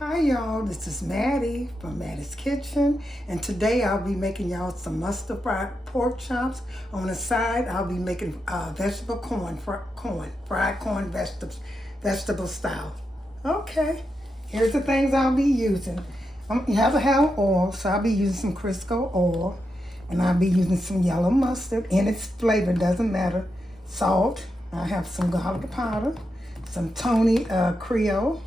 Hi y'all, this is Mattie from Mattie's Kitchen, and today I'll be making y'all some mustard fried pork chops. On the side, I'll be making vegetable fried corn vegetable style. Okay, here's the things I'll be using. You have to have oil, so I'll be using some Crisco oil, and I'll be using some yellow mustard. Any flavor, doesn't matter. Salt, I have some garlic powder, some Tony Creole,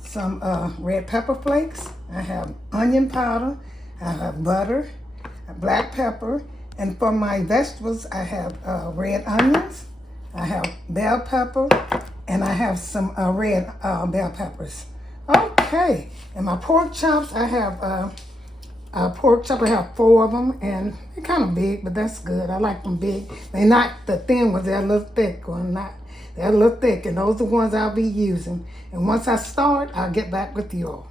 some red pepper flakes. I have onion powder. I have butter, black pepper, and for my vegetables, I have red onions. I have bell pepper, and I have some red bell peppers. Okay, and my pork chops, I have pork chop. I have 4 of them, and they're kind of big, but that's good. I like them big. They're not the thin ones. They're a little thick, or not. They're a little thick, and those are the ones I'll be using. And once I start, I'll get back with you all.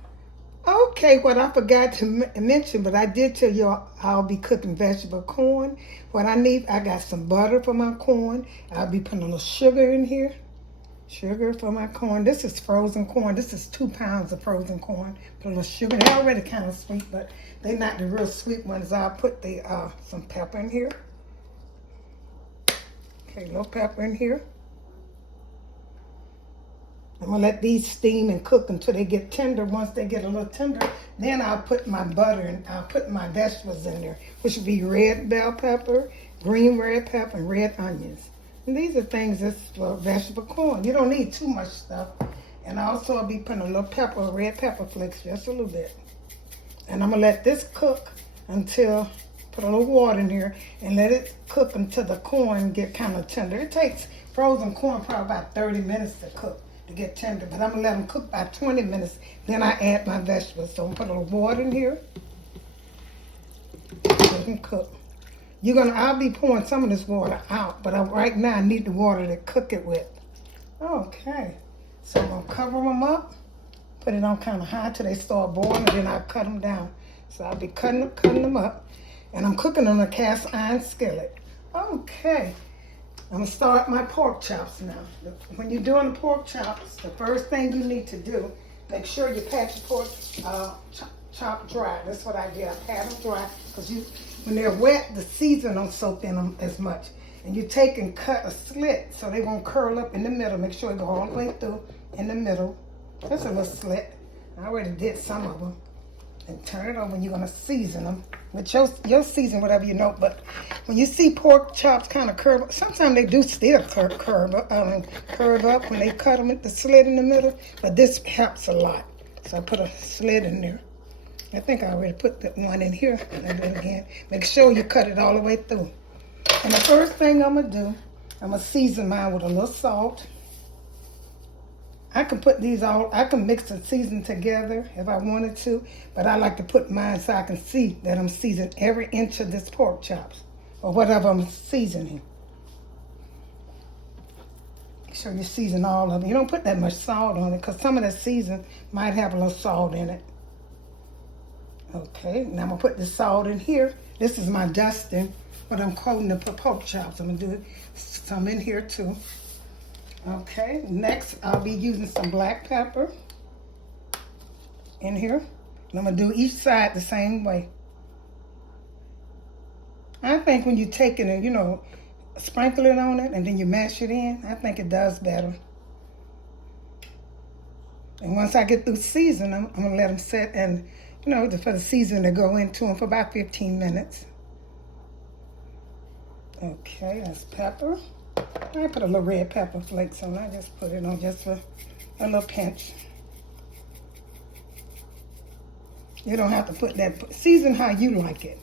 Okay, what I forgot to mention, but I did tell you all I'll be cooking vegetable corn. What I need, I got some butter for my corn. I'll be putting a little sugar in here. Sugar for my corn. This is frozen corn. This is 2 pounds of frozen corn. Put a little sugar. They're already kind of sweet, but they're not the real sweet ones. I'll put some pepper in here. Okay, a little pepper in here. I'm going to let these steam and cook until they get tender. Once they get a little tender, then I'll put my butter and I'll put my vegetables in there, which would be red bell pepper, green red pepper, and red onions. And these are things that's for vegetable corn. You don't need too much stuff. And also I'll be putting a little pepper, red pepper flakes, just a little bit. And I'm going to let this cook until, put a little water in here, and let it cook until the corn get kind of tender. It takes frozen corn probably about 30 minutes to cook, to get tender, but I'm gonna let them cook about 20 minutes. Then I add my vegetables. So I'm gonna put a little water in here. So it can cook. I'll be pouring some of this water out, but right now I need the water to cook it with. Okay, so I'm gonna cover them up, put it on kind of high till they start boiling, and then I'll cut them down. So I'll be cutting them up, and I'm cooking on a cast iron skillet. Okay. I'm going to start my pork chops now. When you're doing the pork chops, the first thing you need to do, make sure you pat your pork chop dry. That's what I did. I pat them dry because when they're wet, the season don't soak in them as much. And you take and cut a slit so they won't curl up in the middle. Make sure it go all the way through in the middle. That's a little slit. I already did some of them. And turn it over, and you're going to season them with your season, whatever you know. But when you see pork chops kind of curve up, sometimes they do still curve up when they cut them at the slit in the middle. But this helps a lot. So I put a slit in there. I think I already put the one in here. And then again, make sure you cut it all the way through. And the first thing I'm going to do, I'm going to season mine with a little salt. I can put I can mix and season together if I wanted to, but I like to put mine so I can see that I'm seasoning every inch of this pork chops or whatever I'm seasoning. Make sure you season all of them. You don't put that much salt on it because some of that season might have a little salt in it. Okay, now I'm going to put the salt in here. This is my dusting, what I'm coating the pork chops. I'm going to do some in here too. Okay, next I'll be using some black pepper in here. And I'm going to do each side the same way. I think when you take it and, sprinkle it on it and then you mash it in, I think it does better. And once I get through seasoning, I'm going to let them set and, for the seasoning to go into them for about 15 minutes. Okay, that's pepper. I put a little red pepper flakes on. I just put it on just for a little pinch. You don't have to put that. Season how you like it.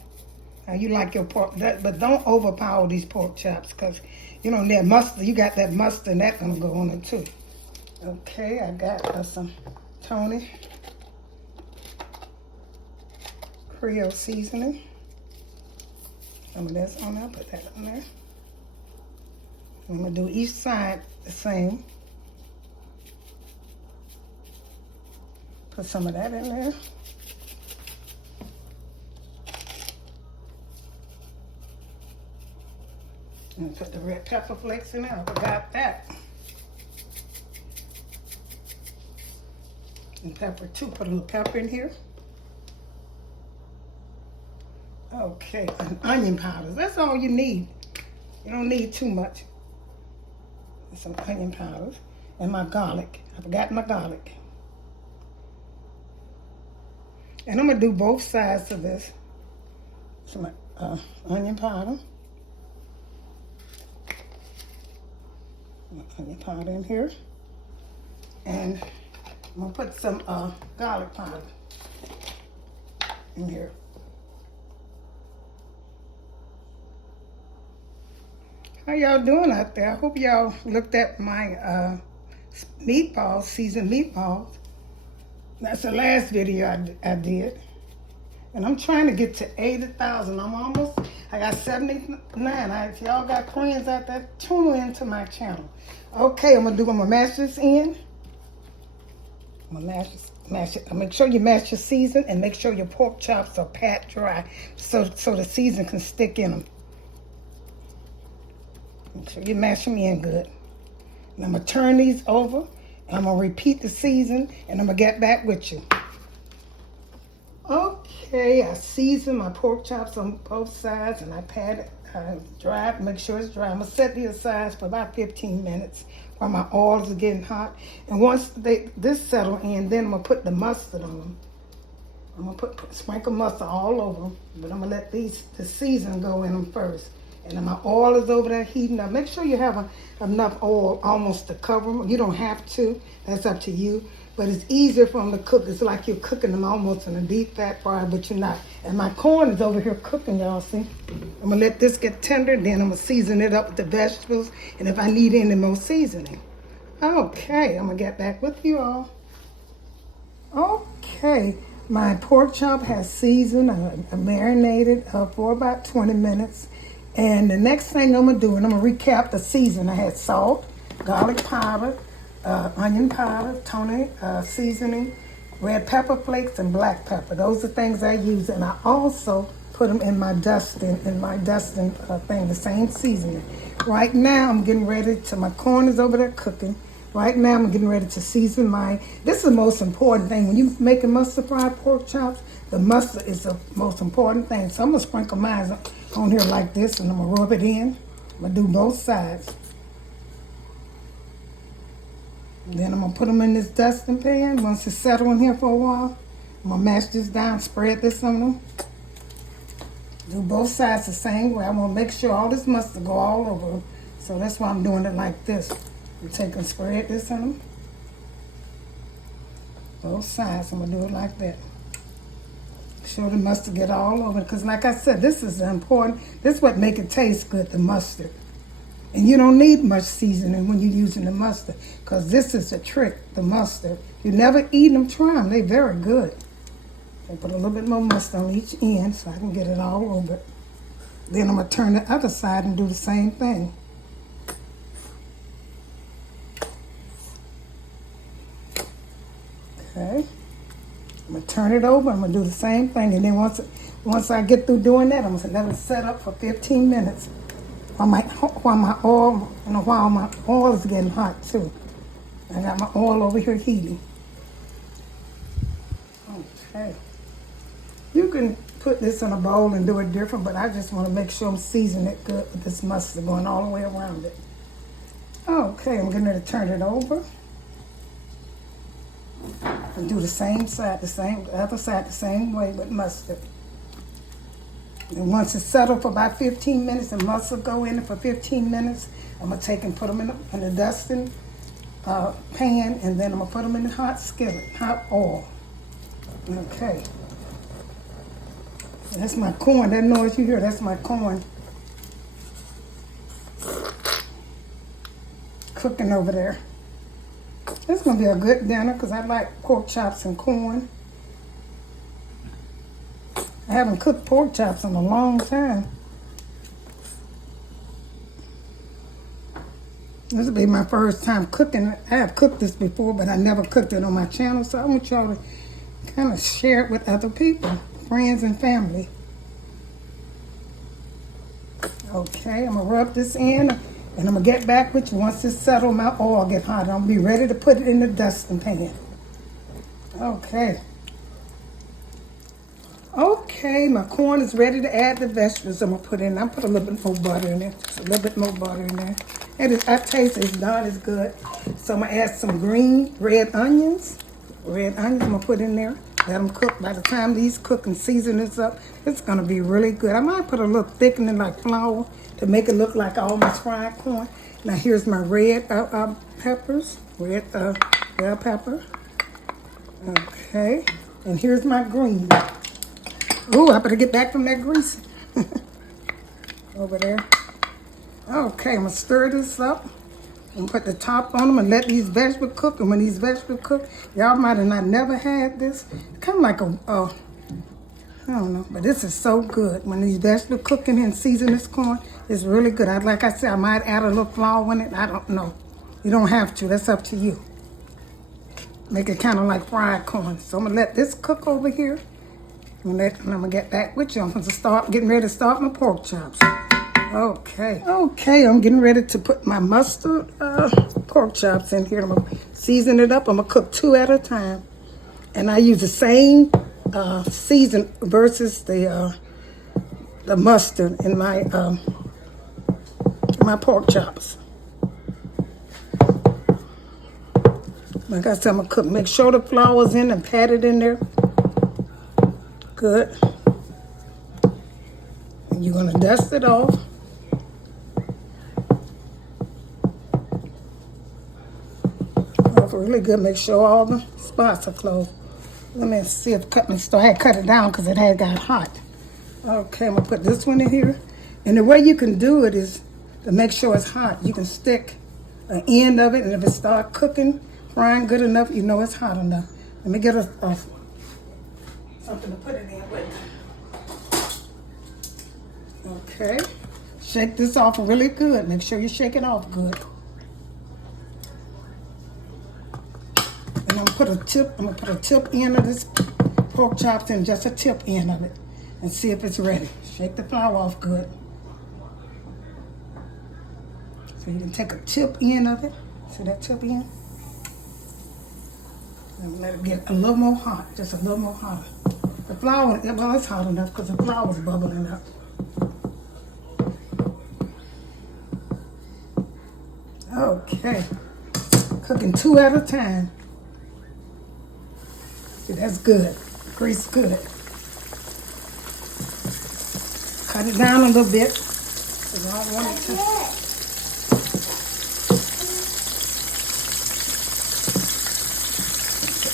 How you like your pork. But don't overpower these pork chops because, that mustard, you got that mustard and that's going to go on it too. Okay, I got some Tony Creole seasoning. Some of this on there. Put that on there. I'm going to do each side the same. Put some of that in there. And put the red pepper flakes in there. I forgot that. And pepper too. Put a little pepper in here. Okay, and onion powder. That's all you need. You don't need too much. Some onion powders. And my garlic. I forgot my garlic. And I'm going to do both sides of this. Some onion powder. Onion powder in here. And I'm going to put some garlic powder in here. How y'all doing out there? I hope y'all looked at my meatballs, seasoned meatballs. That's the last video I did. And I'm trying to get to 80,000. I got 79. If y'all got friends out there, tune into my channel. Okay, I'm gonna mash this in. I'm gonna mash it. Make sure you mash your season and make sure your pork chops are pat dry so the season can stick in them. Make sure you mash them in good. And I'm gonna turn these over, and I'm gonna repeat the season, and I'm gonna get back with you. Okay, I seasoned my pork chops on both sides, and I pat it, dry it, make sure it's dry. I'm gonna set these aside for about 15 minutes while my oils are getting hot. And once this settle in, then I'm gonna put the mustard on them. I'm gonna sprinkle mustard all over them, but I'm gonna let the season go in them first. And then my oil is over there heating up. Make sure you have enough oil almost to cover them. You don't have to. That's up to you. But it's easier for them to cook. It's like you're cooking them almost in a deep fat fry, but you're not. And my corn is over here cooking, y'all, see? I'm going to let this get tender. Then I'm going to season it up with the vegetables. And if I need any more seasoning. Okay, I'm going to get back with you all. Okay, my pork chop has seasoned. I marinated for about 20 minutes. And the next thing I'm going to do, and I'm going to recap the season. I had salt, garlic powder, onion powder, tony seasoning, red pepper flakes, and black pepper. Those are things I use. And I also put them in my dusting thing, the same seasoning. Right now, I'm getting ready to, my corn is over there cooking. Right now, I'm getting ready to season this is the most important thing. When you're making mustard fried pork chops, the mustard is the most important thing. So I'm going to sprinkle mine on here like this, and I'm going to rub it in. I'm going to do both sides. And then I'm going to put them in this dusting pan. Once it's settled in here for a while, I'm going to mash this down, spread this on them. Do both sides the same way. I want to make sure all this mustard go all over them. So that's why I'm doing it like this. You take and spread this on them. Both sides, I'm going to do it like that. Sure the mustard get all over it. Because like I said, this is important. This is what make it taste good, the mustard. And you don't need much seasoning when you're using the mustard. Because this is the trick, the mustard. You never eat them, try them. They're very good. I put a little bit more mustard on each end so I can get it all over. Then I'm going to turn the other side and do the same thing. Okay, I'm going to turn it over. I'm going to do the same thing. And then once I get through doing that, I'm going to let it set up for 15 minutes while my oil is getting hot too. I got my oil over here heating. Okay. You can put this in a bowl and do it different, but I just want to make sure I'm seasoning it good with this mustard going all the way around it. Okay, I'm getting ready to turn it over. And do the same side, the other side the same way with mustard. And once it's settled for about 15 minutes, and mustard go in it for 15 minutes, I'm going to take and put them in the dusting pan, and then I'm going to put them in the hot skillet, hot oil. Okay. That's my corn. That noise you hear, that's my corn cooking over there. It's going to be a good dinner because I like pork chops and corn. I haven't cooked pork chops in a long time. This will be my first time cooking. I have cooked this before, but I never cooked it on my channel. So I want y'all to kind of share it with other people, friends and family. Okay, I'm going to rub this in. And I'm going to get back with you once it's settled, my oil get hot. I'm going to be ready to put it in the dusting pan. Okay. Okay, my corn is ready to add the vegetables I'm gonna put in. I'm put a little bit more butter in there. Just a little bit more butter in there. I taste it's done, it's good. So I'm gonna add some red onions. Red onions I'm gonna put in there. Let them cook. By the time these cook and season this up, it's gonna be really good. I might put a little thickening like flour to make it look like almost fried corn. Now here's my red peppers, red bell pepper. Okay, and here's my green. Ooh, I better get back from that grease. Over there. Okay, I'm gonna stir this up and put the top on them and let these vegetables cook. And when these vegetables cook, y'all might have not never had this. Kind of like I don't know, but this is so good. When these vegetables cooking and season this corn, it's really good. Like I said, I might add a little flour in it. I don't know. You don't have to. That's up to you. Make it kind of like fried corn. So I'm gonna let this cook over here. And I'm gonna get back with you. I'm getting ready to start my pork chops. Okay, I'm getting ready to put my mustard pork chops in here. I'm gonna season it up. I'm gonna cook 2 at a time. And I use the same season versus the mustard in my pork chops. Like I said, I'm gonna cook. Make sure the flour's in and pat it in there. Good. And you're gonna dust it off. Really good. Make sure all the spots are closed. Let me see if I had cut it down because it had got hot. Okay, I'm gonna put this one in here. And the way you can do it is to make sure it's hot. You can stick an end of it, and if it starts cooking, frying good enough, you know it's hot enough. Let me get something to put it in with. Okay, shake this off really good. Make sure you shake it off good. And I'm gonna put a tip end of this pork chops in, just a tip end of it, and see if it's ready. Shake the flour off good. So you can take a tip end of it. See that tip end? And let it get a little more hot, just a little more hotter. The flour, well, it's hot enough because the flour's bubbling up. Okay, cooking 2 at a time. See, that's good. Grease good. Cut it down a little bit. Because I don't want it to.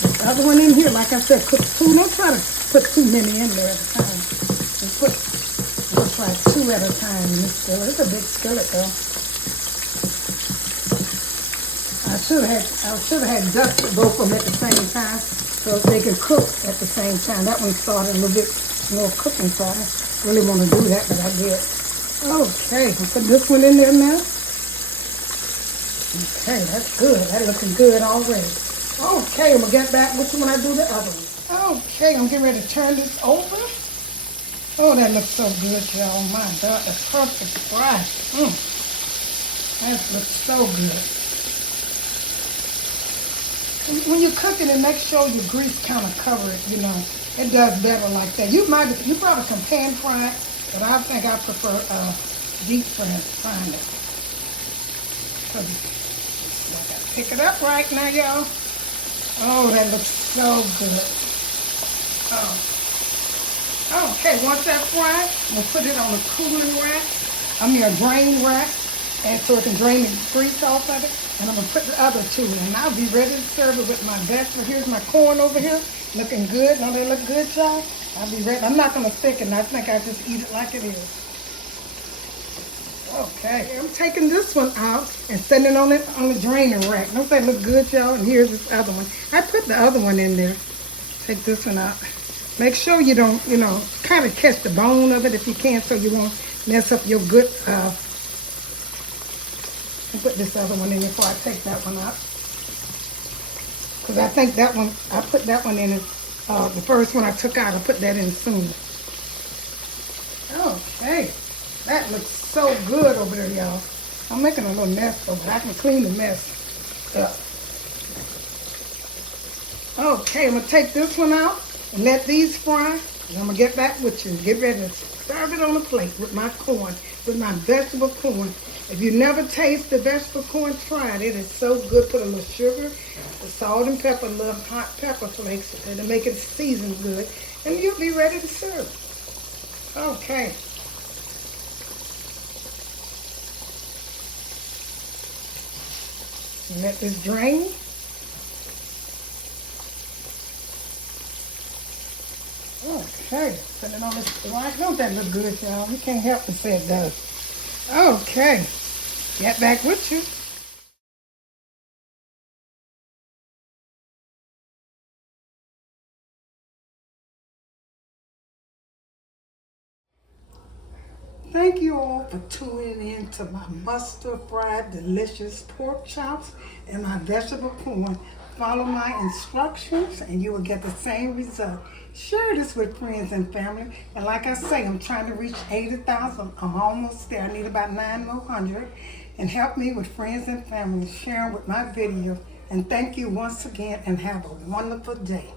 Put the other one in here. Like I said, cook 2. Don't try to put too many in there at a time. Just like 2 at a time in this skillet. It's a big skillet though. I should have had dusted both of them at the same time so they can cook at the same time. That one started a little bit more cooking, so I really want to do that, but I did. Okay, I'll put this one in there now. Okay, that's good. That's looking good already. Okay, I'm going to get back with you when I do the other one. Okay, I'm getting ready to turn this over. Oh, that looks so good, y'all. Oh my God, the perfect fry. That looks so good. When you're cooking it, make sure your grease kind of cover it, you know. It does better like that. You probably can pan fry it, but I think I prefer deep frying it. So, I gotta pick it up right now, y'all. Oh, that looks so good. Oh. Okay, once that's fried, I'm gonna put it on a cooling rack. A drain rack, and so it can drain the grease off of it. And I'm going to put the other 2 in. And I'll be ready to serve it with my vegetable. Here's my corn over here. Looking good. Don't they look good, y'all? I'll be ready. I'm not going to thicken. I think I just eat it like it is. Okay. I'm taking this one out and setting it on the draining rack. Don't they look good, y'all? And here's this other one. I put the other one in there. Take this one out. Make sure you don't, kind of catch the bone of it if you can so you won't mess up your good I'll put this other one in before I take that one out. Because I think that one, I put that one in, the first one I took out, I put that in sooner. Okay. That looks so good over there, y'all. I'm making a little mess over there. I can clean the mess up. Okay, I'm going to take this one out and let these fry. And I'm going to get back with you and get ready to serve it on a plate with my corn, with my vegetable corn. If you never taste the vegetable corn fried, it is so good. Put a little sugar, salt and pepper, a little hot pepper flakes to make it season good. And you'll be ready to serve. Okay. Let this drain. Okay, put it on this. Why don't that look good, y'all? You can't help but say it does. Okay, get back with you. Thank you all for tuning in to my mustard fried delicious pork chops and my vegetable corn. Follow my instructions and you will get the same result. Share this with friends and family. And like I say, I'm trying to reach 80,000. I'm almost there. I need about 900. And help me with friends and family sharing with my video. And thank you once again and have a wonderful day.